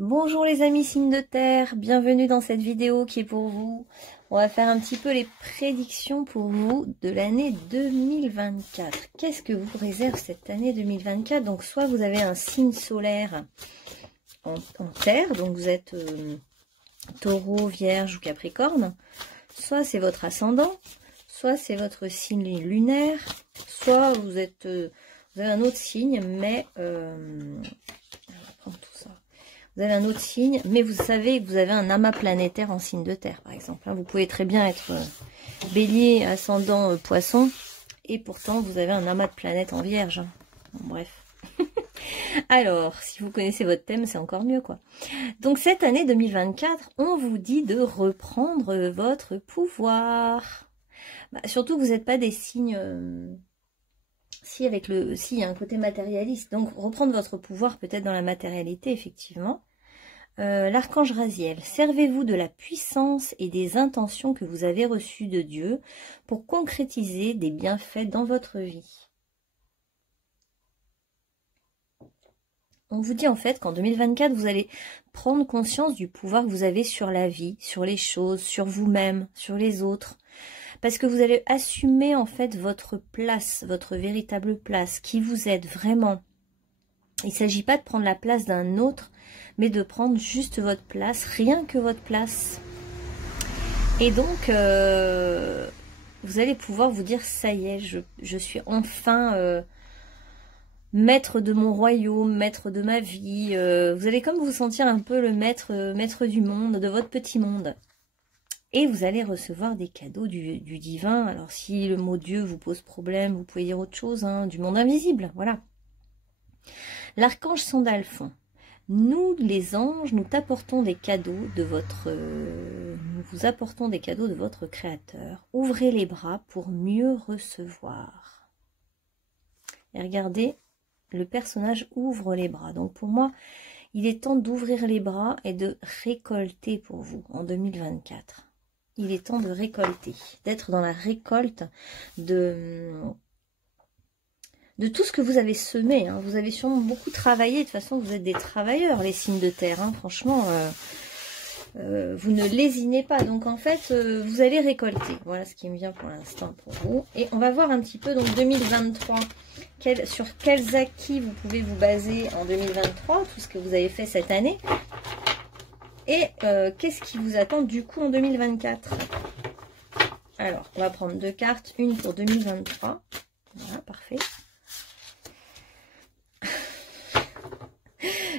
Bonjour les amis signes de terre, bienvenue dans cette vidéo qui est pour vous. On va faire un petit peu les prédictions pour vous de l'année 2024. Qu'est-ce que vous réserve cette année 2024? Donc soit vous avez un signe solaire en terre, donc vous êtes taureau, vierge ou capricorne, soit c'est votre ascendant, soit c'est votre signe lunaire, soit vous êtes vous avez un autre signe, mais on va prendre tout ça. Vous avez un autre signe, mais vous savez que vous avez un amas planétaire en signe de terre, par exemple. Vous pouvez très bien être bélier, ascendant, poisson, et pourtant vous avez un amas de planètes en vierge. Bon, bref. Alors, si vous connaissez votre thème, c'est encore mieux, quoi. Donc, cette année 2024, on vous dit de reprendre votre pouvoir. Surtout, vous n'êtes pas des signes... Si, il y a un côté matérialiste. Donc, reprendre votre pouvoir peut-être dans la matérialité, effectivement. L'archange Raziel, servez-vous de la puissance et des intentions que vous avez reçues de Dieu pour concrétiser des bienfaits dans votre vie. On vous dit en fait qu'en 2024, vous allez prendre conscience du pouvoir que vous avez sur la vie, sur les choses, sur vous-même, sur les autres. Parce que vous allez assumer en fait votre place, votre véritable place, qui vous êtes vraiment. Il ne s'agit pas de prendre la place d'un autre, mais de prendre juste votre place, rien que votre place. Et donc, vous allez pouvoir vous dire, ça y est, je suis enfin maître de mon royaume, maître de ma vie. Vous allez comme vous sentir un peu le maître du monde, de votre petit monde. Et vous allez recevoir des cadeaux du divin. Alors si le mot Dieu vous pose problème, vous pouvez dire autre chose, hein, du monde invisible, voilà. L'archange Sandalphon. Nous, les anges, nous t'apportons des cadeaux de votre... nous vous apportons des cadeaux de votre Créateur. Ouvrez les bras pour mieux recevoir. Et regardez, le personnage ouvre les bras. Donc pour moi, il est temps d'ouvrir les bras et de récolter pour vous en 2024. Il est temps de récolter, d'être dans la récolte de tout ce que vous avez semé. Hein. Vous avez sûrement beaucoup travaillé. De toute façon, vous êtes des travailleurs, les signes de terre. Hein. Franchement, vous ne lésinez pas. Donc, en fait, vous allez récolter. Voilà ce qui me vient pour l'instant pour vous. Et on va voir un petit peu, donc, 2023. Sur quels acquis vous pouvez vous baser en 2023, tout ce que vous avez fait cette année. Et qu'est-ce qui vous attend du coup en 2024? Alors, on va prendre deux cartes, une pour 2023. Voilà, parfait.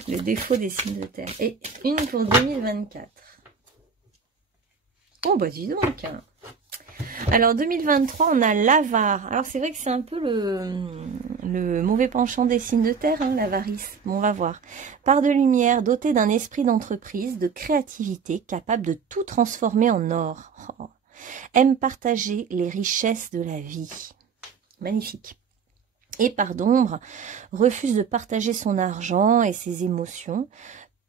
Le défaut des signes de terre. Et une pour 2024. Oh, bah dis donc. Alors, 2023, on a l'avare. Alors, c'est vrai que c'est un peu le mauvais penchant des signes de terre, hein, l'avarice. Bon, on va voir. Part de lumière, doté d'un esprit d'entreprise, de créativité, capable de tout transformer en or. Oh. Aime partager les richesses de la vie. Magnifique. Et part d'ombre, refuse de partager son argent et ses émotions.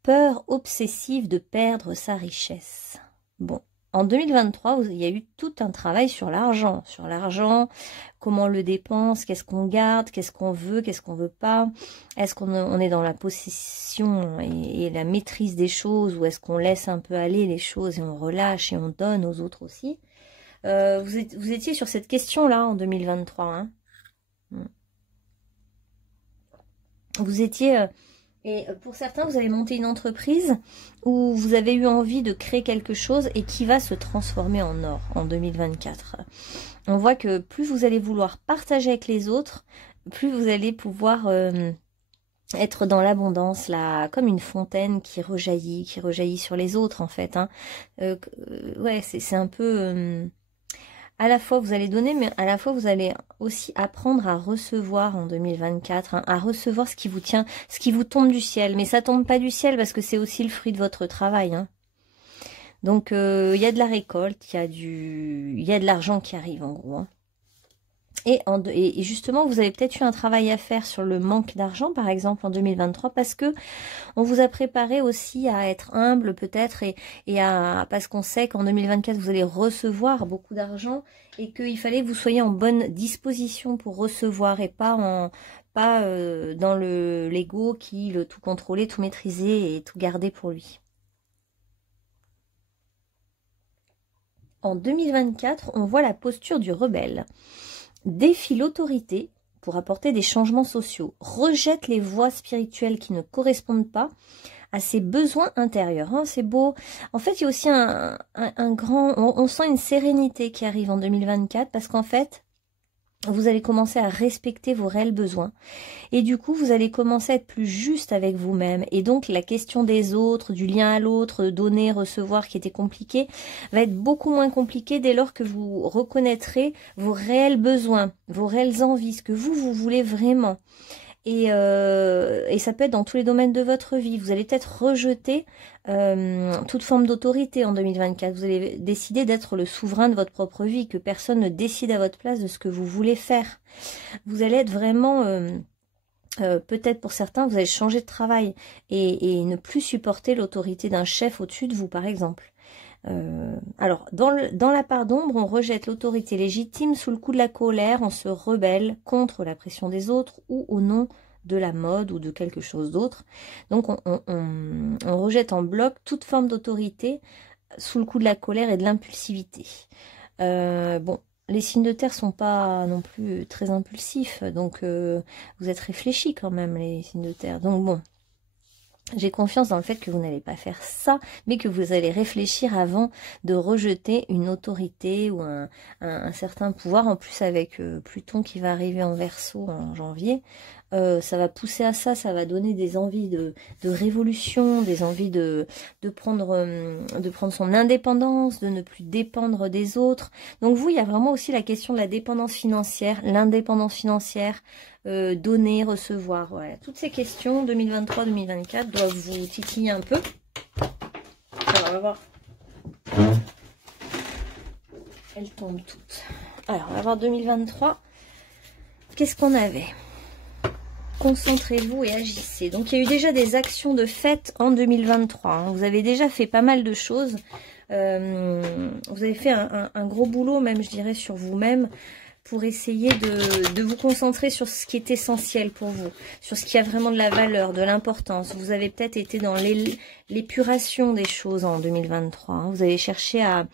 Peur obsessive de perdre sa richesse. Bon. En 2023, il y a eu tout un travail sur l'argent. Sur l'argent, comment on le dépense, qu'est-ce qu'on garde, qu'est-ce qu'on veut pas. Est-ce qu'on est dans la possession et la maîtrise des choses ou est-ce qu'on laisse un peu aller les choses et on relâche et on donne aux autres aussi. Vous étiez sur cette question-là en 2023. Hein. Vous étiez... Et pour certains, vous avez monté une entreprise où vous avez eu envie de créer quelque chose et qui va se transformer en or en 2024. On voit que plus vous allez vouloir partager avec les autres, plus vous allez pouvoir être dans l'abondance, là, comme une fontaine qui rejaillit sur les autres en fait. Hein. Ouais, c'est un peu... à la fois vous allez donner, mais à la fois vous allez aussi apprendre à recevoir en 2024, hein, à recevoir ce qui vous tient, ce qui vous tombe du ciel. Mais ça tombe pas du ciel parce que c'est aussi le fruit de votre travail. Hein. Donc il y a de la récolte, il y a de l'argent qui arrive en gros. Hein. Et justement, vous avez peut-être eu un travail à faire sur le manque d'argent, par exemple, en 2023, parce que on vous a préparé aussi à être humble, peut-être, parce qu'on sait qu'en 2024, vous allez recevoir beaucoup d'argent et qu'il fallait que vous soyez en bonne disposition pour recevoir et pas pas dans l'ego qui le tout contrôler, tout maîtriser et tout garder pour lui. En 2024, on voit la posture du rebelle. Défie l'autorité pour apporter des changements sociaux. Rejette les voies spirituelles qui ne correspondent pas à ses besoins intérieurs. Hein, c'est beau. En fait, il y a aussi un grand... On sent une sérénité qui arrive en 2024 parce qu'en fait, vous allez commencer à respecter vos réels besoins. Et du coup, vous allez commencer à être plus juste avec vous-même. Et donc, la question des autres, du lien à l'autre, donner, recevoir, qui était compliqué, va être beaucoup moins compliqué dès lors que vous reconnaîtrez vos réels besoins, vos réelles envies, ce que vous voulez vraiment. Et ça peut être dans tous les domaines de votre vie. Vous allez peut-être rejeter toute forme d'autorité en 2024. Vous allez décider d'être le souverain de votre propre vie, que personne ne décide à votre place de ce que vous voulez faire. Vous allez être vraiment... peut-être pour certains, vous allez changer de travail et ne plus supporter l'autorité d'un chef au-dessus de vous, par exemple. Alors, dans la part d'ombre, on rejette l'autorité légitime sous le coup de la colère, on se rebelle contre la pression des autres ou au nom de la mode ou de quelque chose d'autre. Donc, on rejette en bloc toute forme d'autorité sous le coup de la colère et de l'impulsivité. Bon, les signes de terre sont pas non plus très impulsifs, donc vous êtes réfléchis quand même, les signes de terre. Donc bon, j'ai confiance dans le fait que vous n'allez pas faire ça, mais que vous allez réfléchir avant de rejeter une autorité ou un certain pouvoir. En plus, avec Pluton qui va arriver en Verseau en janvier, ça va pousser à ça, ça va donner des envies de révolution, des envies de prendre son indépendance, de ne plus dépendre des autres. Donc vous, il y a vraiment aussi la question de la dépendance financière, l'indépendance financière, donner, recevoir. Voilà. Toutes ces questions 2023-2024 doivent vous titiller un peu. Alors, on va voir. Elles tombent toutes. Alors, on va voir 2023. Qu'est-ce qu'on avait ? Concentrez-vous et agissez. Donc, il y a eu déjà des actions de fête en 2023. Hein. Vous avez déjà fait pas mal de choses. Vous avez fait un gros boulot, même, je dirais, sur vous-même, pour essayer de vous concentrer sur ce qui est essentiel pour vous, sur ce qui a vraiment de la valeur, de l'importance. Vous avez peut-être été dans l'épuration des choses en 2023. Hein. Vous avez cherché à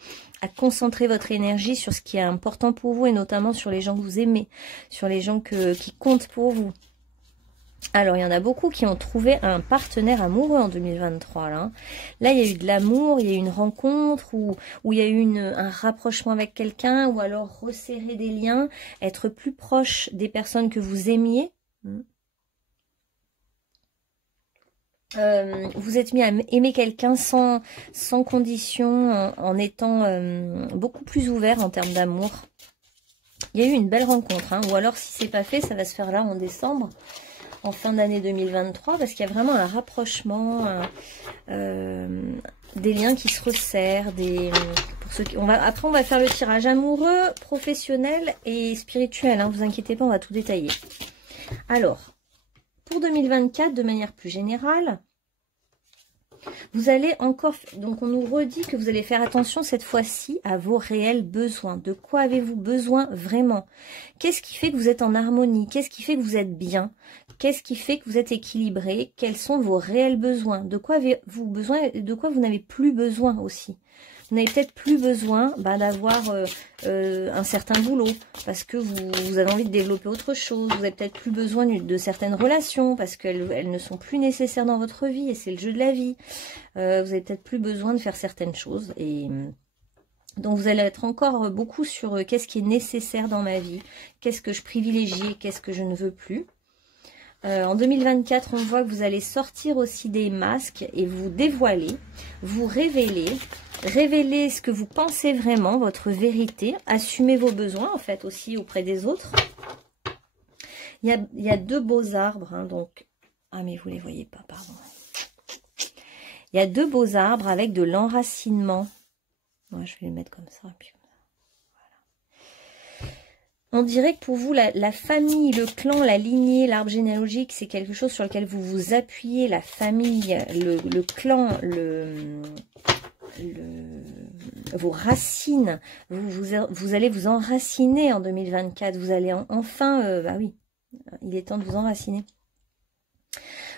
concentrer votre énergie sur ce qui est important pour vous et notamment sur les gens que vous aimez, sur les gens qui comptent pour vous. Alors, il y en a beaucoup qui ont trouvé un partenaire amoureux en 2023. Là, il y a eu de l'amour, il y a eu une rencontre, ou il y a eu un rapprochement avec quelqu'un, ou alors resserrer des liens, être plus proche des personnes que vous aimiez. Vous êtes mis à aimer quelqu'un sans condition, en étant beaucoup plus ouvert en termes d'amour. Il y a eu une belle rencontre, hein, ou alors si c'est pas fait, ça va se faire là en décembre. En fin d'année 2023, parce qu'il y a vraiment un rapprochement, des liens qui se resserrent, pour ceux après on va faire le tirage amoureux, professionnel et spirituel, hein, vous inquiétez pas, on va tout détailler. Alors, pour 2024, de manière plus générale, vous allez encore, donc on nous redit que vous allez faire attention cette fois-ci à vos réels besoins. De quoi avez-vous besoin vraiment? Qu'est-ce qui fait que vous êtes en harmonie? Qu'est-ce qui fait que vous êtes bien? Qu'est-ce qui fait que vous êtes équilibré? Quels sont vos réels besoins? De quoi avez-vous besoin et de quoi vous n'avez plus besoin aussi? Vous n'avez peut-être plus besoin d'avoir un certain boulot parce que vous avez envie de développer autre chose. Vous avez peut-être plus besoin de certaines relations parce qu'elles ne sont plus nécessaires dans votre vie et c'est le jeu de la vie. Vous avez peut-être plus besoin de faire certaines choses et donc vous allez être encore beaucoup sur qu'est-ce qui est nécessaire dans ma vie, qu'est-ce que je privilégie, qu'est-ce que je ne veux plus. En 2024, on voit que vous allez sortir aussi des masques et vous dévoiler, vous révéler ce que vous pensez vraiment, votre vérité, assumer vos besoins en fait aussi auprès des autres. Il y a deux beaux arbres, hein, donc... Ah mais vous les voyez pas, pardon. Il y a deux beaux arbres avec de l'enracinement. Ouais, je vais les mettre comme ça, puis... On dirait que pour vous, la famille, le clan, la lignée, l'arbre généalogique, c'est quelque chose sur lequel vous vous appuyez, la famille, le clan, vos racines. Vous allez vous enraciner en 2024. Vous allez enfin, bah oui, Il est temps de vous enraciner.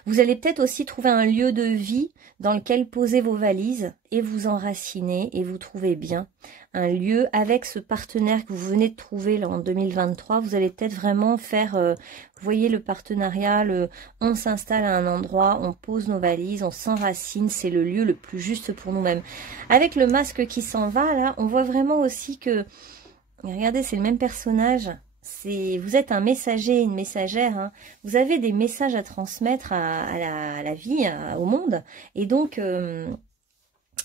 Vous allez peut-être aussi trouver un lieu de vie dans lequel poser vos valises et vous enraciner et vous trouver bien. Un lieu avec ce partenaire que vous venez de trouver là en 2023. Vous allez peut-être vraiment faire, vous voyez le partenariat, on s'installe à un endroit, on pose nos valises, on s'enracine. C'est le lieu le plus juste pour nous-mêmes. Avec le masque qui s'en va là, on voit vraiment aussi que, regardez, c'est le même personnage. Vous êtes un messager, une messagère, hein. Vous avez des messages à transmettre à la vie, au monde. Et donc,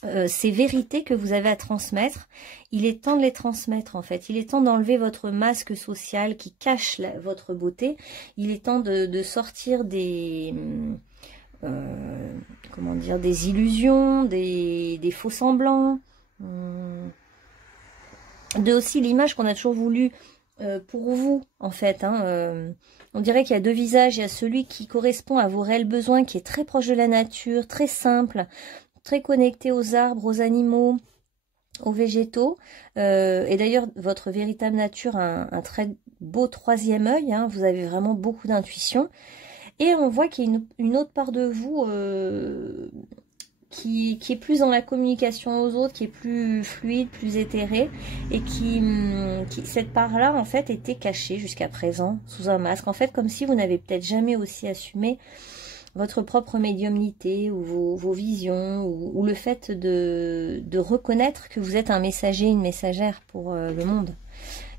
ces vérités que vous avez à transmettre, il est temps de les transmettre en fait. Il est temps d'enlever votre masque social qui cache votre beauté. Il est temps de sortir des... comment dire, des illusions, des faux semblants. De aussi l'image qu'on a toujours voulu... pour vous en fait, hein, on dirait qu'il y a deux visages. Il y a celui qui correspond à vos réels besoins, qui est très proche de la nature, très simple, très connecté aux arbres, aux animaux, aux végétaux, et d'ailleurs votre véritable nature a un très beau troisième œil, hein, vous avez vraiment beaucoup d'intuition, et on voit qu'il y a une autre part de vous qui est plus dans la communication aux autres, qui est plus fluide, plus éthérée, et qui cette part-là, en fait, était cachée jusqu'à présent, sous un masque. En fait, comme si vous n'avez peut-être jamais aussi assumé votre propre médiumnité, ou vos visions, ou le fait de reconnaître que vous êtes un messager, une messagère pour le monde.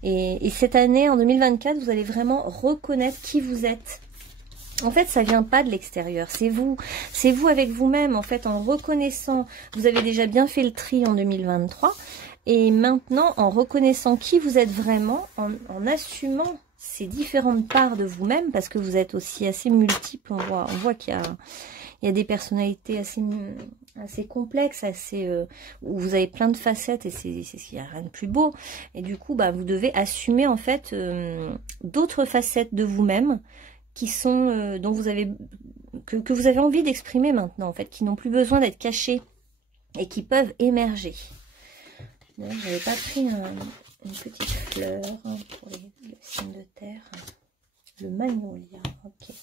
Et cette année, en 2024, vous allez vraiment reconnaître qui vous êtes. En fait, ça vient pas de l'extérieur, c'est vous avec vous-même. En fait, en reconnaissant, vous avez déjà bien fait le tri en 2023, et maintenant, en reconnaissant qui vous êtes vraiment, en assumant ces différentes parts de vous-même, parce que vous êtes aussi assez multiples, on voit qu'il y a des personnalités assez complexes, où vous avez plein de facettes, et il n'y a rien de plus beau. Et du coup, vous devez assumer en fait d'autres facettes de vous-même, qui sont dont vous avez que vous avez envie d'exprimer maintenant en fait, qui n'ont plus besoin d'être cachés et qui peuvent émerger. J'avais pas pris une petite fleur pour le signe de terre, le magnolia. Ok,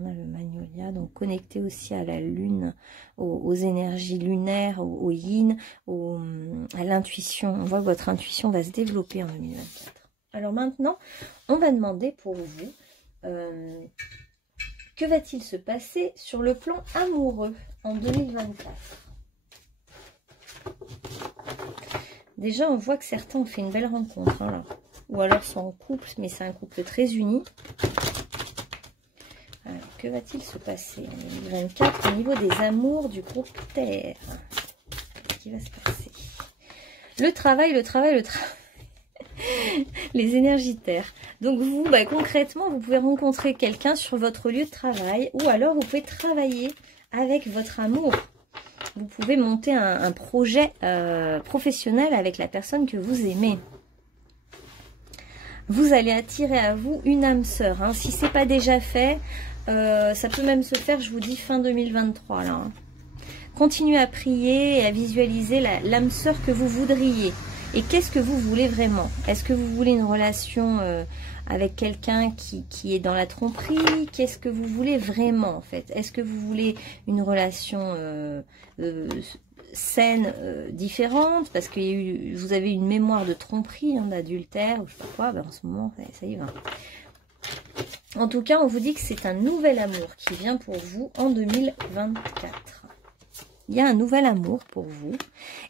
on a le magnolia, donc connecté aussi à la lune, aux énergies lunaires, au yin, à l'intuition. On voit que votre intuition va se développer en 2024. Alors maintenant, on va demander pour vous, que va-t-il se passer sur le plan amoureux en 2024? Déjà, on voit que certains ont fait une belle rencontre, hein, là. Ou alors sont en couple, mais c'est un couple très uni. Alors, que va-t-il se passer en 2024 au niveau des amours du groupe Terre? Qu'est-ce qui va se passer? Le travail. Les énergies terre. Donc vous, concrètement, vous pouvez rencontrer quelqu'un sur votre lieu de travail, ou alors vous pouvez travailler avec votre amour. Vous pouvez monter un projet professionnel avec la personne que vous aimez. Vous allez attirer à vous une âme sœur, hein. Si c'est pas déjà fait, ça peut même se faire, je vous dis, fin 2023 là, hein. Continuez à prier et à visualiser l'âme sœur que vous voudriez. Et qu'est-ce que vous voulez vraiment? Est-ce que vous voulez une relation avec quelqu'un qui est dans la tromperie? Qu'est-ce que vous voulez vraiment en fait? Est-ce que vous voulez une relation saine, différente? Parce que vous avez une mémoire de tromperie, hein, d'adultère, ou je sais pas quoi, en ce moment, ça y va. En tout cas, on vous dit que c'est un nouvel amour qui vient pour vous en 2024. Il y a un nouvel amour pour vous,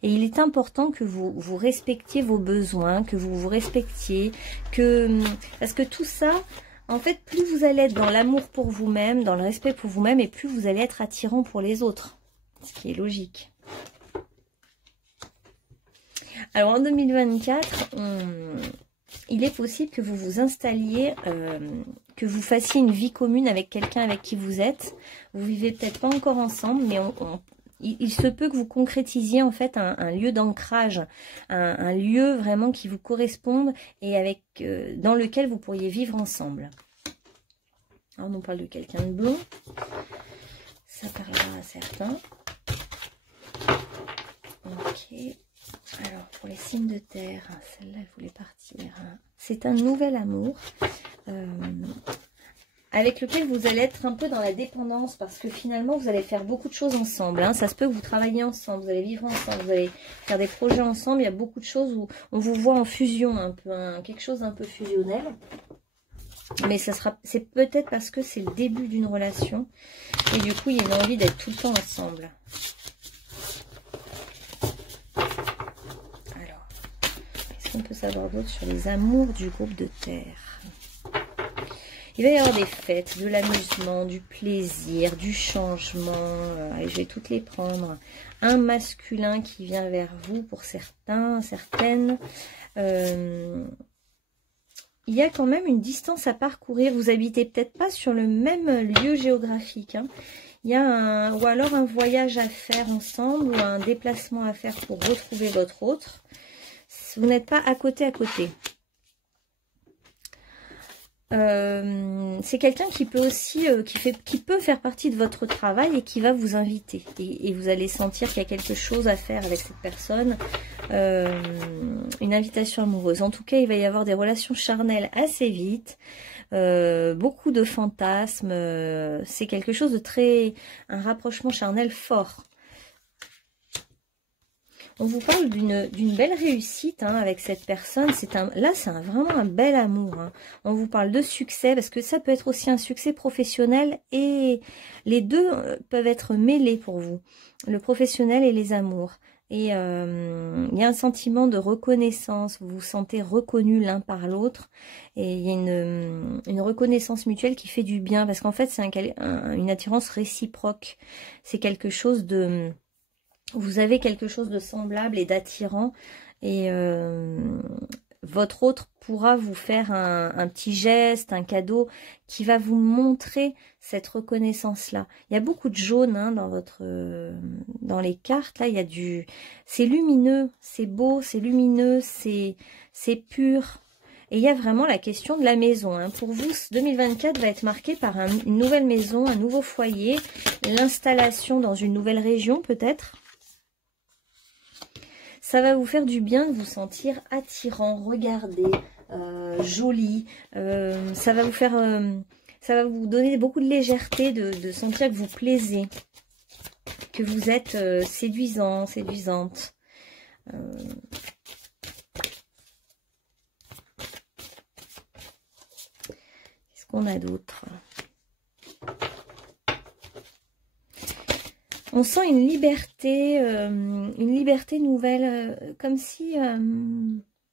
et il est important que vous respectiez vos besoins, que vous vous respectiez, parce que tout ça, en fait, plus vous allez être dans l'amour pour vous-même, dans le respect pour vous-même, et plus vous allez être attirant pour les autres, ce qui est logique. Alors en 2024, il est possible que vous vous installiez, que vous fassiez une vie commune avec quelqu'un avec qui vous êtes. Vous vivez peut-être pas encore ensemble, mais il se peut que vous concrétisiez en fait un lieu d'ancrage, un lieu vraiment qui vous corresponde et dans lequel vous pourriez vivre ensemble. Alors, on parle de quelqu'un de blond, ça parlera à certains. Ok, alors pour les signes de terre, celle-là elle voulait partir. C'est un nouvel amour. avec lequel vous allez être un peu dans la dépendance parce que finalement vous allez faire beaucoup de choses ensemble. Hein. Ça se peut que vous travaillez ensemble, vous allez vivre ensemble, vous allez faire des projets ensemble. Il y a beaucoup de choses où on vous voit en fusion, un peu, quelque chose d'un peu fusionnel. Mais c'est peut-être parce que c'est le début d'une relation et du coup il y a une envie d'être tout le temps ensemble. Alors, qu'est-ce qu'on peut savoir d'autre sur les amours du groupe de terre? Il va y avoir des fêtes, de l'amusement, du plaisir, du changement. Allez, je vais toutes les prendre. Un masculin qui vient vers vous pour certains, certaines. Il y a quand même une distance à parcourir. Vous habitez peut-être pas sur le même lieu géographique. Hein. Il y a ou alors un voyage à faire ensemble ou un déplacement à faire pour retrouver votre autre. Vous n'êtes pas à côté. C'est quelqu'un qui peut aussi qui peut faire partie de votre travail et qui va vous inviter et vous allez sentir qu'il y a quelque chose à faire avec cette personne, une invitation amoureuse. En tout cas, il va y avoir des relations charnelles assez vite, beaucoup de fantasmes, c'est quelque chose de un rapprochement charnel fort. On vous parle d'une belle réussite hein, avec cette personne. Là, c'est vraiment un bel amour. Hein. On vous parle de succès parce que ça peut être aussi un succès professionnel et les deux peuvent être mêlés pour vous. Le professionnel et les amours. Et il y a un sentiment de reconnaissance. Vous vous sentez reconnus l'un par l'autre. Et il y a une reconnaissance mutuelle qui fait du bien. Parce qu'en fait, c'est une attirance réciproque. C'est quelque chose de... Vous avez quelque chose de semblable et d'attirant et votre autre pourra vous faire un petit geste, un cadeau qui va vous montrer cette reconnaissance-là. Il y a beaucoup de jaune hein, dans les cartes. Là, il y a c'est lumineux, c'est beau, c'est lumineux, c'est pur. Et il y a vraiment la question de la maison. Hein. Pour vous, 2024 va être marqué par une nouvelle maison, un nouveau foyer, l'installation dans une nouvelle région peut-être. Ça va vous faire du bien de vous sentir attirant, regardé, joli. Ça va vous donner beaucoup de légèreté, de sentir que vous plaisez, que vous êtes séduisant, séduisante. Qu'est-ce qu'on a d'autre ? On sent une liberté nouvelle, comme si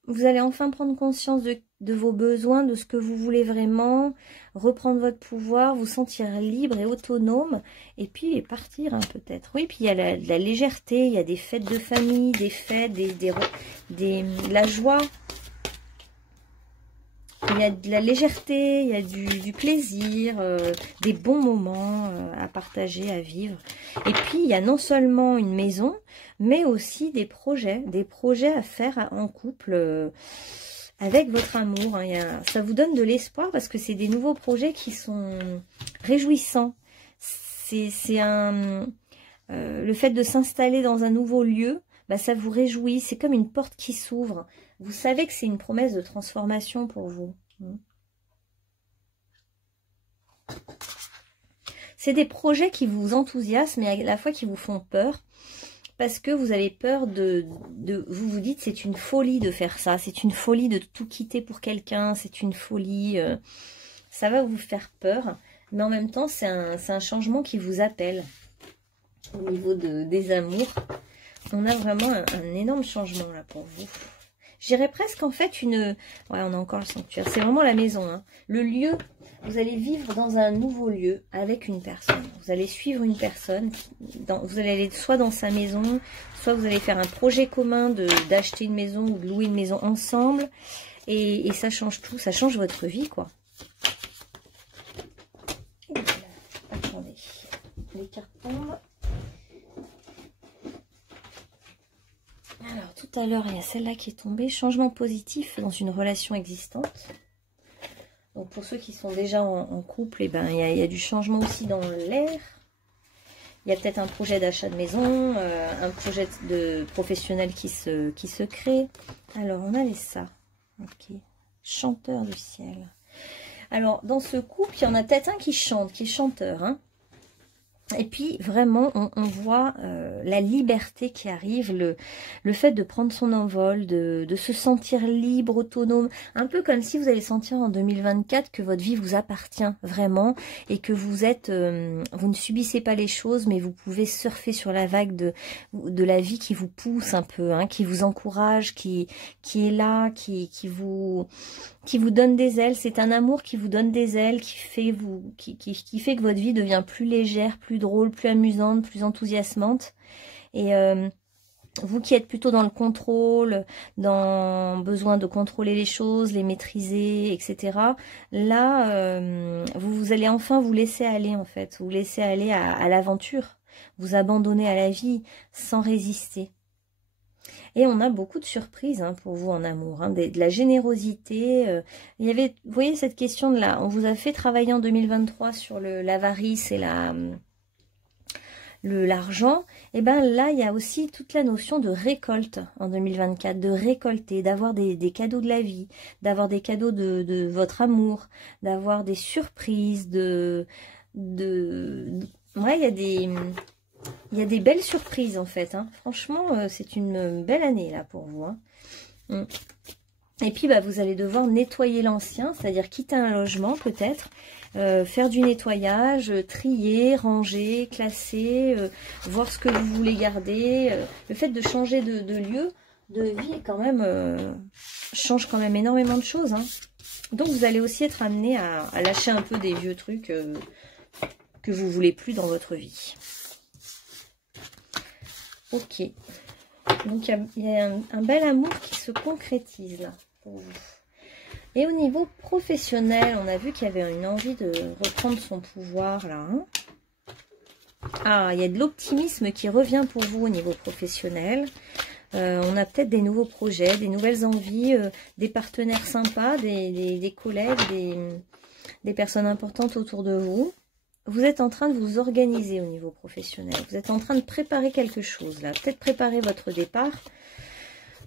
vous allez enfin prendre conscience de vos besoins, de ce que vous voulez vraiment, reprendre votre pouvoir, vous sentir libre et autonome, et puis partir hein, peut-être. Oui, puis il y a de la légèreté, il y a des fêtes de famille, des fêtes, de la joie. Il y a de la légèreté, il y a du plaisir, des bons moments à partager, à vivre. Et puis, il y a non seulement une maison, mais aussi des projets à faire en couple avec votre amour. Hein. Ça vous donne de l'espoir parce que c'est des nouveaux projets qui sont réjouissants. Le fait de s'installer dans un nouveau lieu, bah, ça vous réjouit. C'est comme une porte qui s'ouvre. Vous savez que c'est une promesse de transformation pour vous. C'est des projets qui vous enthousiasment et à la fois qui vous font peur. Parce que vous avez peur vous vous dites c'est une folie de faire ça. C'est une folie de tout quitter pour quelqu'un. C'est une folie. Ça va vous faire peur. Mais en même temps, c'est un changement qui vous appelle. Au niveau des amours. On a vraiment un énorme changement là pour vous. J'irais presque en fait Ouais, on a encore le sanctuaire. C'est vraiment la maison. Hein. Le lieu, vous allez vivre dans un nouveau lieu avec une personne. Vous allez suivre une personne. Vous allez aller soit dans sa maison, soit vous allez faire un projet commun d'acheter une maison ou de louer une maison ensemble. Et ça change tout. Ça change votre vie, quoi. Et voilà. Attendez. Les cartes tombent. Alors, tout à l'heure, il y a celle-là qui est tombée. Changement positif dans une relation existante. Donc, pour ceux qui sont déjà en couple, eh ben, il y a du changement aussi dans l'air. Il y a peut-être un projet d'achat de maison, un projet de professionnel qui se crée. Alors, on avait ça. Ok. Chanteur du ciel. Alors, dans ce couple, il y en a peut-être un qui chante, qui est chanteur, hein. Et puis, vraiment, on voit la liberté qui arrive, le fait de prendre son envol, de se sentir libre, autonome. Un peu comme si vous allez sentir en 2024 que votre vie vous appartient vraiment et que vous êtes, vous ne subissez pas les choses, mais vous pouvez surfer sur la vague de la vie qui vous pousse un peu, hein, qui vous encourage, qui est là, qui vous donne des ailes. C'est un amour qui vous donne des ailes, qui fait que votre vie devient plus légère, plus drôle, plus amusante, plus enthousiasmante. Et vous qui êtes plutôt dans le contrôle, dans besoin de contrôler les choses, les maîtriser, etc. Là, vous allez enfin vous laisser aller, en fait. Vous laisser aller à l'aventure. Vous abandonner à la vie sans résister. Et on a beaucoup de surprises, hein, pour vous en amour, hein, de la générosité. Il y avait, vous voyez cette question de là, on vous a fait travailler en 2023 sur l'avarice et l'argent. Et ben là, il y a aussi toute la notion de récolte en 2024, de récolter, d'avoir des cadeaux de la vie, d'avoir des cadeaux de votre amour, d'avoir des surprises, ouais, il y a des belles surprises en fait, hein. Franchement, c'est une belle année là pour vous, hein. Et puis bah, vous allez devoir nettoyer l'ancien, c'est-à-dire quitter un logement peut-être, faire du nettoyage, trier, ranger, classer, voir ce que vous voulez garder. Le fait de changer de lieu de vie quand même change quand même énormément de choses, hein. Donc vous allez aussi être amené à lâcher un peu des vieux trucs que vous voulez plus dans votre vie. Ok, donc il y a un bel amour qui se concrétise là pour vous. Et au niveau professionnel, on a vu qu'il y avait une envie de reprendre son pouvoir là, hein. Ah, il y a de l'optimisme qui revient pour vous au niveau professionnel. On a peut-être des nouveaux projets, des nouvelles envies, des partenaires sympas, des collègues, des personnes importantes autour de vous. Vous êtes en train de vous organiser au niveau professionnel. Vous êtes en train de préparer quelque chose là. Peut-être préparer votre départ.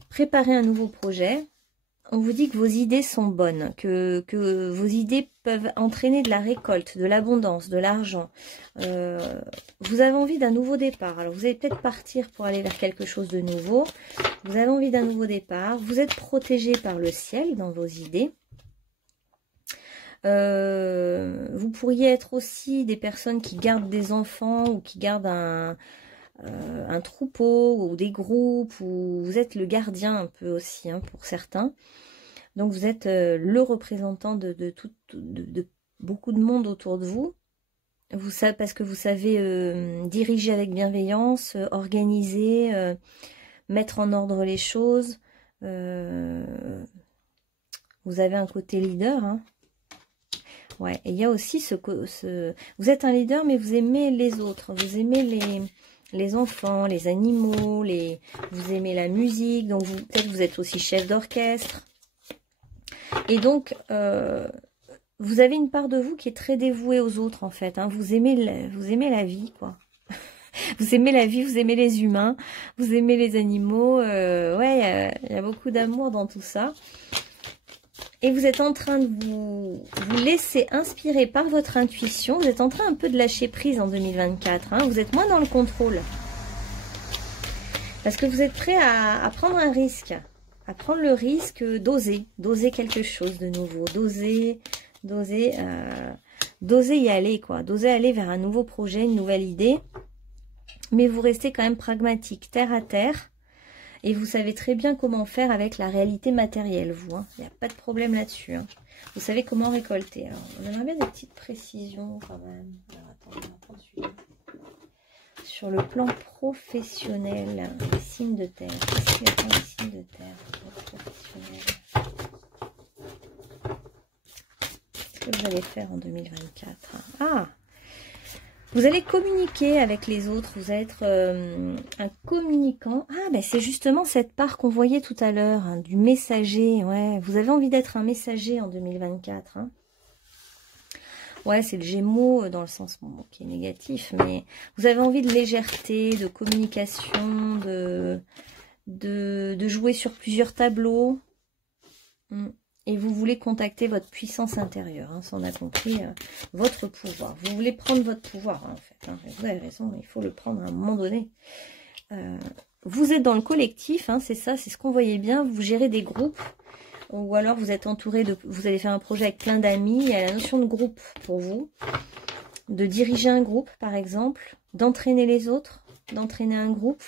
Préparer un nouveau projet. On vous dit que vos idées sont bonnes. Que vos idées peuvent entraîner de la récolte, de l'abondance, de l'argent. Vous avez envie d'un nouveau départ. Alors vous allez peut-être partir pour aller vers quelque chose de nouveau. Vous avez envie d'un nouveau départ. Vous êtes protégé par le ciel dans vos idées. Vous pourriez être aussi des personnes qui gardent des enfants ou qui gardent un troupeau ou des groupes, ou vous êtes le gardien un peu aussi, hein, pour certains. Donc vous êtes le représentant de beaucoup de monde autour de vous. Vous savez, parce que vous savez diriger avec bienveillance, organiser, mettre en ordre les choses. Vous avez un côté leader, hein. Ouais, et il y a aussi vous êtes un leader, mais vous aimez les autres. Vous aimez les enfants, les animaux, vous aimez la musique. Donc, peut-être vous êtes aussi chef d'orchestre. Et donc, vous avez une part de vous qui est très dévouée aux autres, en fait, hein. Vous aimez la vie, quoi. Vous aimez la vie, vous aimez les humains, vous aimez les animaux. Ouais, il y a beaucoup d'amour dans tout ça. Et vous êtes en train de vous laisser inspirer par votre intuition. Vous êtes en train un peu de lâcher prise en 2024. Hein. Vous êtes moins dans le contrôle. Parce que vous êtes prêt à prendre un risque. À prendre le risque d'oser. D'oser quelque chose de nouveau. D'oser y aller, quoi. D'oser aller vers un nouveau projet, une nouvelle idée. Mais vous restez quand même pragmatique, terre à terre. Et vous savez très bien comment faire avec la réalité matérielle, vous. Hein. Il n'y a pas de problème là-dessus. Hein. Vous savez comment récolter. Alors, on aimerait bien des petites précisions quand même. Alors, attendez, on va prendre celui-là. Sur le plan professionnel, les signes de terre. Qu'est-ce qu'il y a dans les signes de terre professionnels? Qu'est-ce que vous allez faire en 2024? Ah! Vous allez communiquer avec les autres, vous allez être un communicant. Ah, ben c'est justement cette part qu'on voyait tout à l'heure, hein, du messager. Ouais, vous avez envie d'être un messager en 2024. Hein. Ouais, c'est le Gémeaux dans le sens qui est négatif, mais vous avez envie de légèreté, de communication, de jouer sur plusieurs tableaux. et vous voulez contacter votre puissance intérieure. Hein, ça on a compris, votre pouvoir. Vous voulez prendre votre pouvoir, hein, en fait. Hein, vous avez raison, il faut le prendre à un moment donné. Vous êtes dans le collectif, hein, c'est ça, c'est ce qu'on voyait bien. Vous gérez des groupes, ou alors vous êtes entouré de... Vous allez faire un projet avec plein d'amis. Il y a la notion de groupe pour vous. De diriger un groupe, par exemple. D'entraîner les autres. D'entraîner un groupe.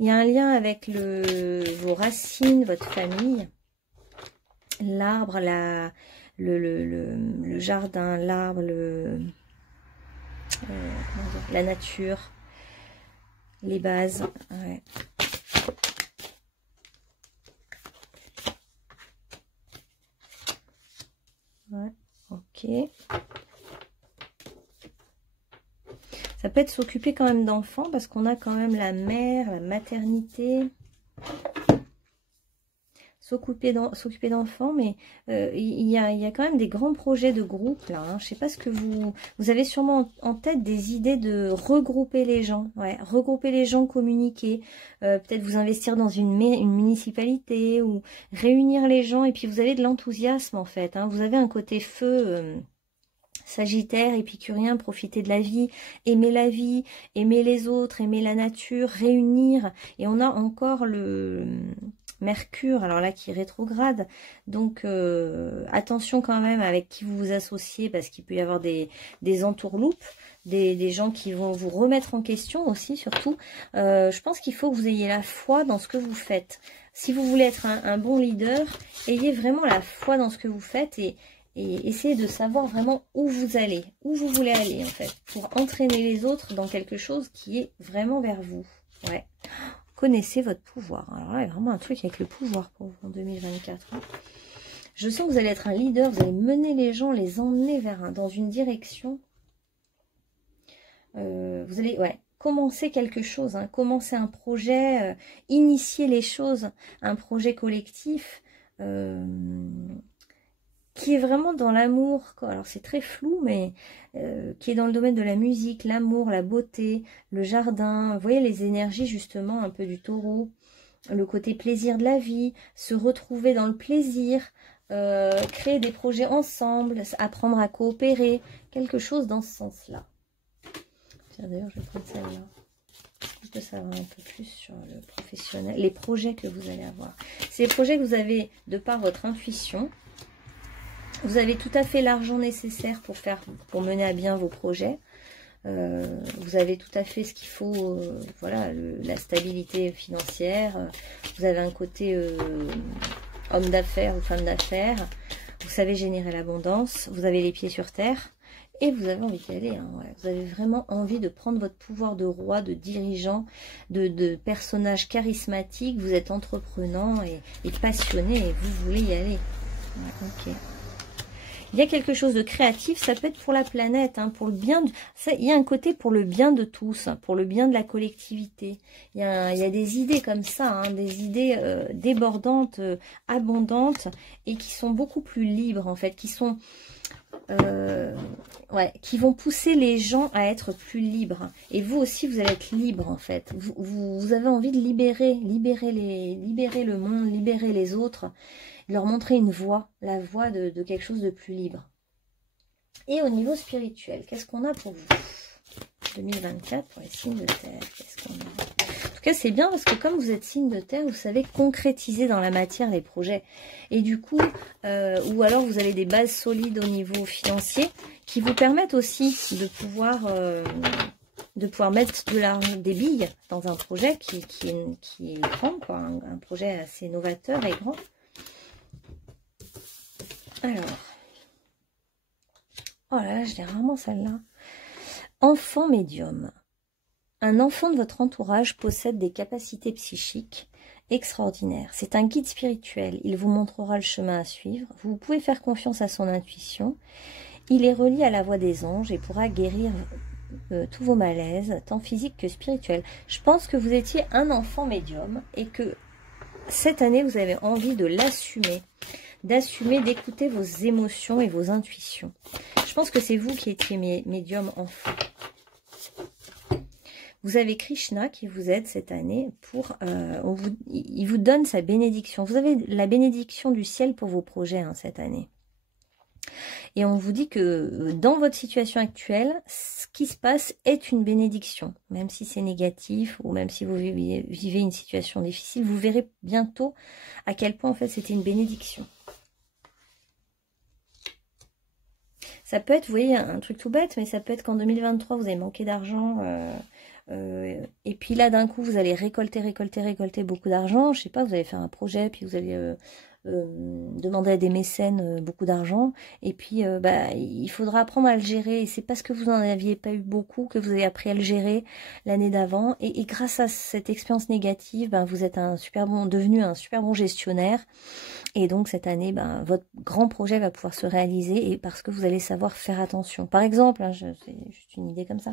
Il y a un lien avec vos racines, votre famille. L'arbre, le jardin, l'arbre, la nature, les bases. Ouais. Ouais, ok. Ça peut être s'occuper quand même d'enfants parce qu'on a quand même la mère, la maternité. S'occuper d'enfants, mais il y a quand même des grands projets de groupe là. Hein. Je sais pas ce que vous avez sûrement en tête des idées de regrouper les gens, ouais, regrouper les gens, communiquer, peut-être vous investir dans une municipalité ou réunir les gens. Et puis vous avez de l'enthousiasme en fait. Hein. Vous avez un côté feu. Sagittaire, épicurien, profiter de la vie, aimer les autres, aimer la nature, réunir. Et on a encore le Mercure, alors là qui est rétrograde. Donc attention quand même avec qui vous vous associez parce qu'il peut y avoir des entourloupes, des gens qui vont vous remettre en question aussi surtout. Je pense qu'il faut que vous ayez la foi dans ce que vous faites. Si vous voulez être un bon leader, ayez vraiment la foi dans ce que vous faites et essayez de savoir vraiment où vous allez, où vous voulez aller en fait, pour entraîner les autres dans quelque chose qui est vraiment vers vous. Ouais. Connaissez votre pouvoir. Alors là, il y a vraiment un truc avec le pouvoir pour vous en 2024. Hein. Je sens que vous allez être un leader, vous allez mener les gens, les emmener dans une direction. Vous allez commencer quelque chose, hein, commencer un projet, initier les choses, un projet collectif. Qui est vraiment dans l'amour, alors c'est très flou, mais qui est dans le domaine de la musique, l'amour, la beauté, le jardin. Vous voyez les énergies justement un peu du taureau, le côté plaisir de la vie, se retrouver dans le plaisir, créer des projets ensemble, apprendre à coopérer, quelque chose dans ce sens-là. D'ailleurs, je vais prendre celle-là. Je peux savoir un peu plus sur le professionnel, les projets que vous allez avoir. C'est les projets que vous avez de par votre intuition. Vous avez tout à fait l'argent nécessaire pour mener à bien vos projets. Vous avez tout à fait ce qu'il faut, voilà, la stabilité financière. Vous avez un côté homme d'affaires ou femme d'affaires. Vous savez générer l'abondance. Vous avez les pieds sur terre. Et vous avez envie d'y aller. Hein, ouais. Vous avez vraiment envie de prendre votre pouvoir de roi, de dirigeant, de personnage charismatique. Vous êtes entreprenant et passionné et vous voulez y aller. Ouais, ok. Il y a quelque chose de créatif, ça peut être pour la planète, hein, pour le bien. Il y a un côté pour le bien de tous, hein, pour le bien de la collectivité. Il y a des idées comme ça, hein, des idées débordantes, abondantes, et qui sont beaucoup plus libres en fait, qui vont pousser les gens à être plus libres. Et vous aussi, vous allez être libre en fait. Vous avez envie de libérer le monde, libérer les autres. Leur montrer une voie, la voie de quelque chose de plus libre. Et au niveau spirituel, qu'est-ce qu'on a pour vous 2024 pour les signes de terre, qu'est-ce qu'on a? En tout cas, c'est bien parce que comme vous êtes signe de terre, vous savez concrétiser dans la matière les projets. Et du coup, ou alors vous avez des bases solides au niveau financier qui vous permettent aussi de pouvoir mettre des billes dans un projet qui est grand, quoi, un projet assez novateur et grand. Alors, oh là là, je l'ai rarement celle-là. Enfant médium. Un enfant de votre entourage possède des capacités psychiques extraordinaires. C'est un guide spirituel. Il vous montrera le chemin à suivre. Vous pouvez faire confiance à son intuition. Il est relié à la voix des anges et pourra guérir tous vos malaises, tant physiques que spirituels. Je pense que vous étiez un enfant médium et que cette année, vous avez envie de l'assumer. D'écouter vos émotions et vos intuitions. Je pense que c'est vous qui étiez médium enfant. Vous avez Krishna qui vous aide cette année pour... il vous donne sa bénédiction. Vous avez la bénédiction du ciel pour vos projets cette année. Et on vous dit que dans votre situation actuelle, ce qui se passe est une bénédiction. Même si c'est négatif ou même si vous vivez une situation difficile, vous verrez bientôt à quel point en fait c'était une bénédiction. Ça peut être, vous voyez, un truc tout bête, mais ça peut être qu'en 2023, vous avez manqué d'argent. Et puis là, d'un coup, vous allez récolter beaucoup d'argent. Je sais pas, vous allez faire un projet, puis vous allez... demander à des mécènes beaucoup d'argent et puis il faudra apprendre à le gérer et c'est parce que vous n'en aviez pas eu beaucoup que vous avez appris à le gérer l'année d'avant et grâce à cette expérience négative vous êtes devenu un super bon gestionnaire et donc cette année votre grand projet va pouvoir se réaliser et parce que vous allez savoir faire attention par exemple, c'est juste une idée comme ça.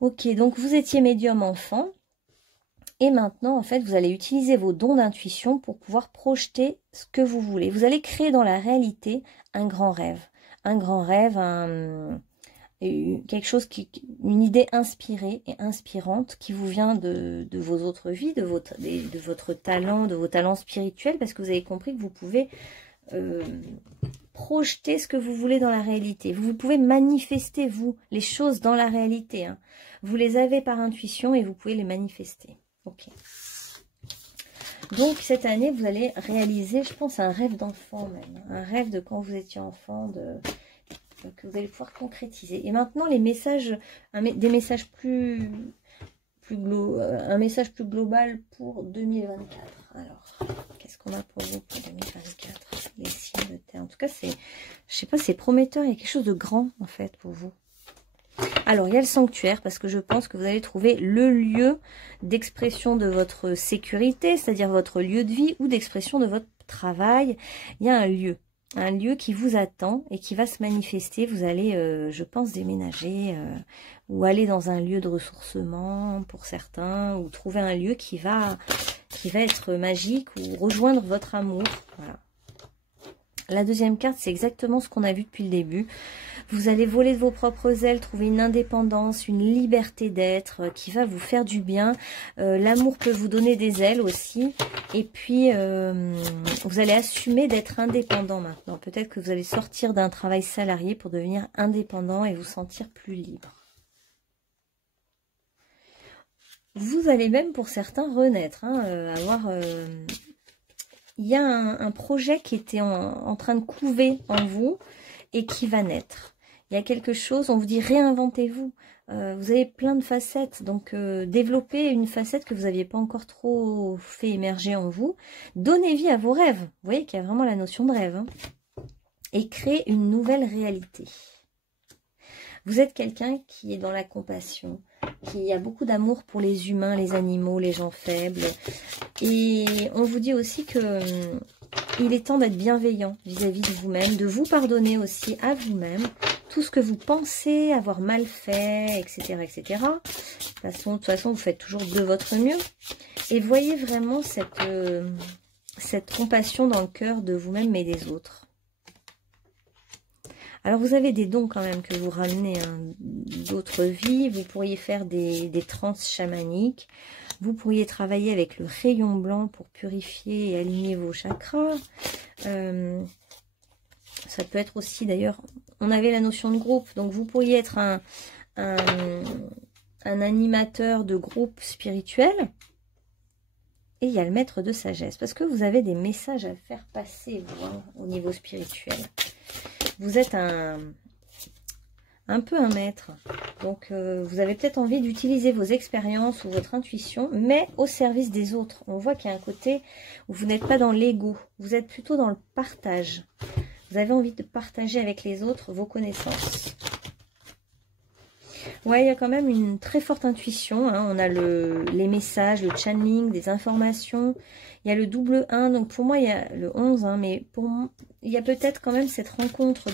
Ok, donc vous étiez médium enfant. Et maintenant, en fait, vous allez utiliser vos dons d'intuition pour pouvoir projeter ce que vous voulez. Vous allez créer dans la réalité un grand rêve. Un grand rêve, quelque chose une idée inspirée et inspirante qui vous vient de vos autres vies, de votre talent, de vos talents spirituels, parce que vous avez compris que vous pouvez projeter ce que vous voulez dans la réalité. Vous pouvez manifester, vous, les choses dans la réalité. Vous les avez par intuition et vous pouvez les manifester. Ok. Donc cette année, vous allez réaliser, je pense, un rêve d'enfant même. Un rêve de quand vous étiez enfant, que vous allez pouvoir concrétiser. Et maintenant, les messages, des messages un message plus global pour 2024. Alors, qu'est-ce qu'on a pour vous pour 2024? Les signes de terre. En tout cas, je sais pas, c'est prometteur. Il y a quelque chose de grand, en fait, pour vous. Alors, il y a le sanctuaire, parce que je pense que vous allez trouver le lieu d'expression de votre sécurité, c'est-à-dire votre lieu de vie, ou d'expression de votre travail. Il y a un lieu qui vous attend et qui va se manifester. Vous allez, je pense, déménager ou aller dans un lieu de ressourcement pour certains, ou trouver un lieu qui va être magique, ou rejoindre votre amour. Voilà. La deuxième carte, c'est exactement ce qu'on a vu depuis le début. Vous allez voler de vos propres ailes, trouver une indépendance, une liberté d'être qui va vous faire du bien. L'amour peut vous donner des ailes aussi. Et puis, vous allez assumer d'être indépendant maintenant. Peut-être que vous allez sortir d'un travail salarié pour devenir indépendant et vous sentir plus libre. Vous allez même, pour certains, renaître, avoir... il y a un projet qui était en train de couver en vous et qui va naître. Il y a quelque chose, on vous dit réinventez-vous. Vous avez plein de facettes, donc développez une facette que vous n'aviez pas encore trop fait émerger en vous. Donnez vie à vos rêves. Vous voyez qu'il y a vraiment la notion de rêve. Et créez une nouvelle réalité. Vous êtes quelqu'un qui est dans la compassion, qui a beaucoup d'amour pour les humains, les animaux, les gens faibles. Et on vous dit aussi que il est temps d'être bienveillant vis-à-vis de vous-même, de vous pardonner aussi à vous-même tout ce que vous pensez avoir mal fait, etc. etc. De toute façon, vous faites toujours de votre mieux. Et voyez vraiment cette compassion dans le cœur de vous-même et des autres. Alors, vous avez des dons quand même que vous ramenez d'autres vies. Vous pourriez faire des transes chamaniques. Vous pourriez travailler avec le rayon blanc pour purifier et aligner vos chakras. Ça peut être aussi, d'ailleurs, on avait la notion de groupe. Donc, vous pourriez être un animateur de groupe spirituel. Et il y a le maître de sagesse. Parce que vous avez des messages à faire passer, vous, au niveau spirituel. Vous êtes un peu un maître. Donc, vous avez peut-être envie d'utiliser vos expériences ou votre intuition, mais au service des autres. On voit qu'il y a un côté où vous n'êtes pas dans l'ego. Vous êtes plutôt dans le partage. Vous avez envie de partager avec les autres vos connaissances. Ouais, il y a quand même une très forte intuition. On a les messages, le channeling, des informations. Il y a le double 1. Donc, pour moi, il y a le 11. Mais pour moi, il y a peut-être quand même cette rencontre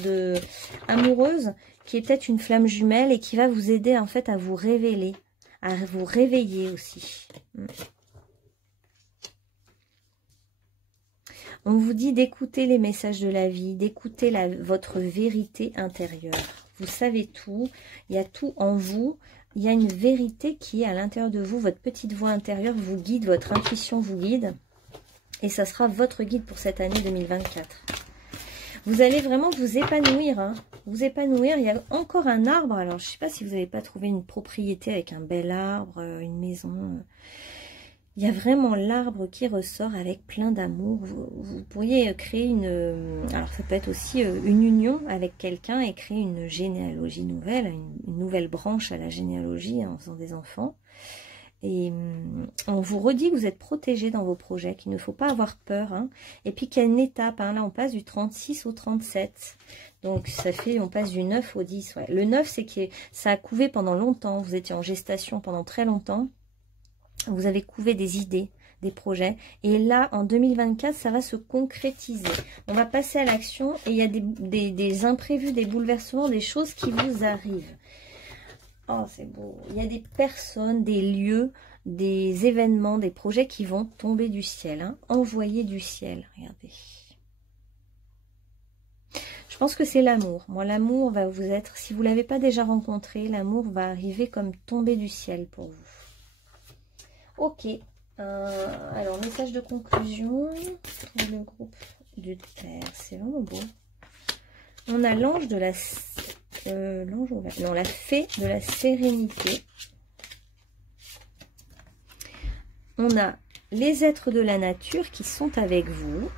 amoureuse qui est peut-être une flamme jumelle et qui va vous aider en fait à vous révéler, à vous réveiller aussi. On vous dit d'écouter les messages de la vie, d'écouter votre vérité intérieure. Vous savez tout, il y a tout en vous. il y a une vérité qui est à l'intérieur de vous. Votre petite voix intérieure vous guide, votre intuition vous guide. Et ça sera votre guide pour cette année 2024. Vous allez vraiment vous épanouir. Hein. Vous épanouir. Il y a encore un arbre. Alors, je ne sais pas si vous n'avez pas trouvé une propriété avec un bel arbre, une maison. Il y a vraiment l'arbre qui ressort avec plein d'amour. Vous pourriez créer une... Alors, ça peut être aussi une union avec quelqu'un et créer une généalogie nouvelle, une nouvelle branche à la généalogie en faisant des enfants. Et on vous redit que vous êtes protégé dans vos projets, qu'il ne faut pas avoir peur. Hein. Et puis qu'il y a une étape. Hein. Là, on passe du 36 au 37. Donc, ça fait, on passe du 9 au 10. Ouais. Le 9, c'est que ça a couvé pendant longtemps. Vous étiez en gestation pendant très longtemps. Vous avez couvé des idées, des projets. Et là, en 2024, ça va se concrétiser. On va passer à l'action et il y a des imprévus, des bouleversements, des choses qui vous arrivent. Oh, c'est beau. Il y a des personnes, des lieux, des événements, des projets qui vont tomber du ciel. Hein, envoyés du ciel. Regardez. Je pense que c'est l'amour. Moi, l'amour va vous être... Si vous ne l'avez pas déjà rencontré, l'amour va arriver comme tomber du ciel pour vous. Ok, alors message de conclusion pour le groupe du Terre, c'est vraiment beau. On a l'ange de la la fée de la sérénité. On a les êtres de la nature qui sont avec vous.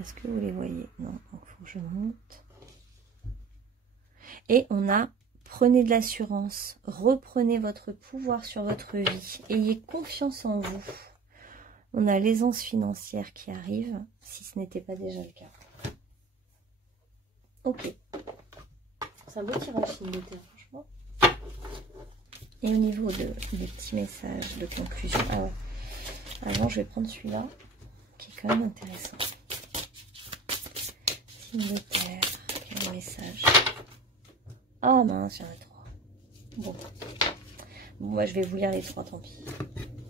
Est-ce que vous les voyez? Non, il faut que je monte. Et on a prenez de l'assurance, reprenez votre pouvoir sur votre vie, ayez confiance en vous. On a l'aisance financière qui arrive, si ce n'était pas déjà le cas. Ok. C'est un beau tirage de terre, franchement. Et au niveau des petits messages de conclusion, ah ouais. Avant, je vais prendre celui-là, qui est quand même intéressant. Signe de terre, quel message? Ah mince, il y en a 3. Bon, moi je vais vous lire les 3, tant pis.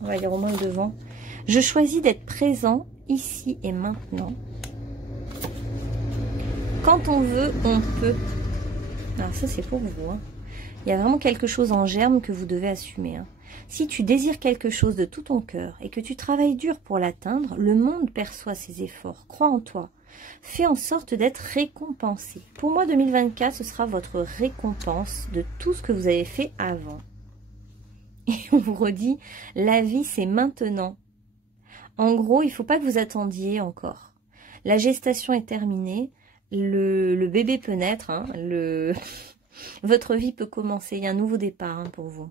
On va lire au moins le devant. Je choisis d'être présent ici et maintenant. Quand on veut, on peut. Alors ça c'est pour vous. Hein. Il y a vraiment quelque chose en germe que vous devez assumer. Hein. Si tu désires quelque chose de tout ton cœur et que tu travailles dur pour l'atteindre, le monde perçoit ses efforts. Crois en toi. Fais en sorte d'être récompensé. Pour moi, 2024, ce sera votre récompense de tout ce que vous avez fait avant. Et on vous redit, la vie, c'est maintenant. En gros, il ne faut pas que vous attendiez encore. La gestation est terminée. Le bébé peut naître. Hein, votre vie peut commencer. Il y a un nouveau départ hein, pour vous.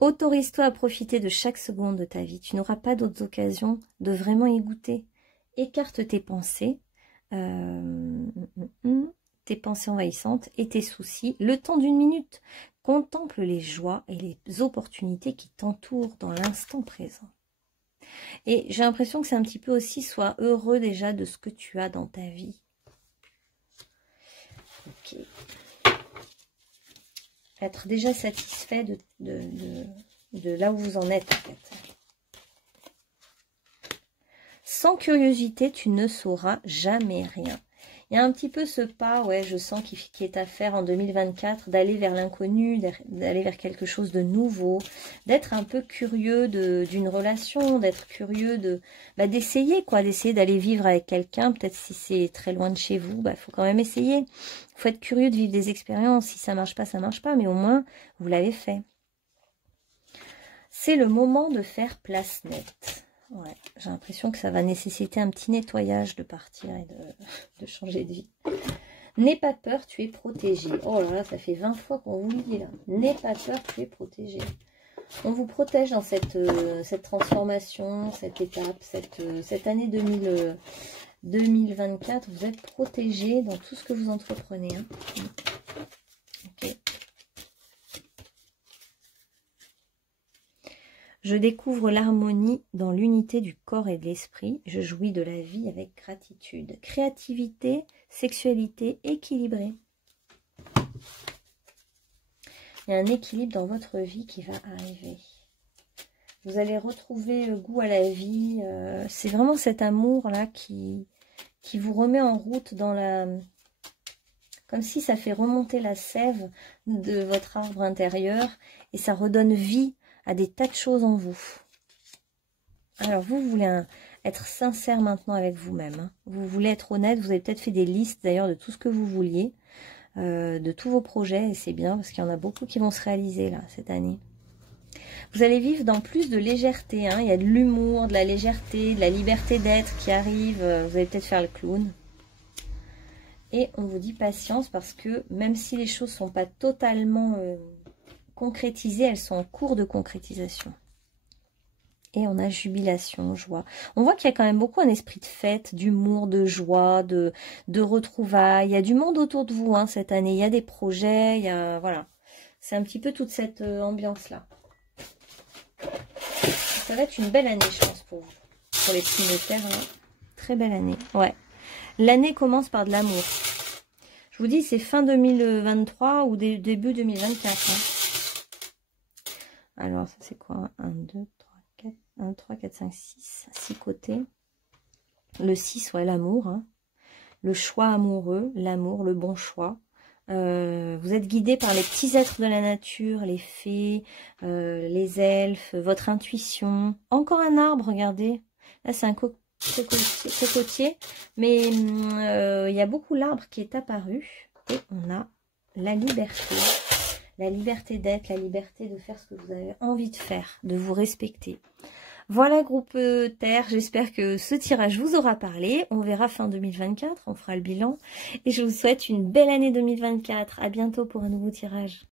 Autorise-toi à profiter de chaque seconde de ta vie. Tu n'auras pas d'autres occasions de vraiment y goûter. Écarte tes pensées envahissantes et tes soucis. Le temps d'une minute, contemple les joies et les opportunités qui t'entourent dans l'instant présent. Et j'ai l'impression que c'est un petit peu aussi, sois heureux déjà de ce que tu as dans ta vie. Ok. Être déjà satisfait de là où vous en êtes en fait. Sans curiosité, tu ne sauras jamais rien. Il y a un petit peu ce pas, ouais, je sens qui est à faire en 2024, d'aller vers l'inconnu, d'aller vers quelque chose de nouveau, d'être un peu curieux d'une relation, d'être curieux d'essayer, quoi, d'essayer d'aller vivre avec quelqu'un. Peut-être si c'est très loin de chez vous, faut quand même essayer. Il faut être curieux de vivre des expériences. Si ça marche pas, mais au moins, vous l'avez fait. C'est le moment de faire place nette. Ouais, j'ai l'impression que ça va nécessiter un petit nettoyage de partir et de changer de vie. N'aie pas peur, tu es protégé. Oh là là, ça fait 20 fois qu'on vous le dit là. N'aie pas peur, tu es protégé. On vous protège dans cette transformation, cette étape, cette année 2024. Vous êtes protégé dans tout ce que vous entreprenez. Hein. Ok. Je découvre l'harmonie dans l'unité du corps et de l'esprit. Je jouis de la vie avec gratitude. Créativité, sexualité équilibrée. Il y a un équilibre dans votre vie qui va arriver. Vous allez retrouver le goût à la vie. C'est vraiment cet amour-là qui vous remet en route dans Comme si ça fait remonter la sève de votre arbre intérieur et ça redonne vie à des tas de choses en vous. Alors, vous voulez être sincère maintenant avec vous-même. Hein. Vous voulez être honnête. Vous avez peut-être fait des listes d'ailleurs de tout ce que vous vouliez, de tous vos projets. Et c'est bien parce qu'il y en a beaucoup qui vont se réaliser là cette année. Vous allez vivre dans plus de légèreté. Hein. Il y a de l'humour, de la légèreté, de la liberté d'être qui arrive. Vous allez peut-être faire le clown. Et on vous dit patience parce que même si les choses ne sont pas totalement concrétisées, elles sont en cours de concrétisation. Et on a jubilation, joie. On voit qu'il y a quand même beaucoup un esprit de fête, d'humour, de joie, de retrouvailles. Il y a du monde autour de vous hein, cette année. Il y a des projets, il y a... Voilà. C'est un petit peu toute cette ambiance-là. Ça va être une belle année, je pense, pour vous. Pour les petits notaires, là. Très belle année. Ouais. L'année commence par de l'amour. Je vous dis, c'est fin 2023 ou début 2024. Hein. Alors, ça c'est quoi? 1, 2, 1, 3, 4, 5, 6. 6 côtés. Le 6, ouais, l'amour. Hein. Le choix amoureux, l'amour, le bon choix. Vous êtes guidé par les petits êtres de la nature, les fées, les elfes, votre intuition. Encore un arbre, regardez. Là, c'est un cocotier. Mais il y a beaucoup l'arbre qui est apparu. Et on a la liberté. La liberté d'être, la liberté de faire ce que vous avez envie de faire, de vous respecter. Voilà groupe Terre, j'espère que ce tirage vous aura parlé. On verra fin 2024, on fera le bilan. Et je vous souhaite une belle année 2024. À bientôt pour un nouveau tirage.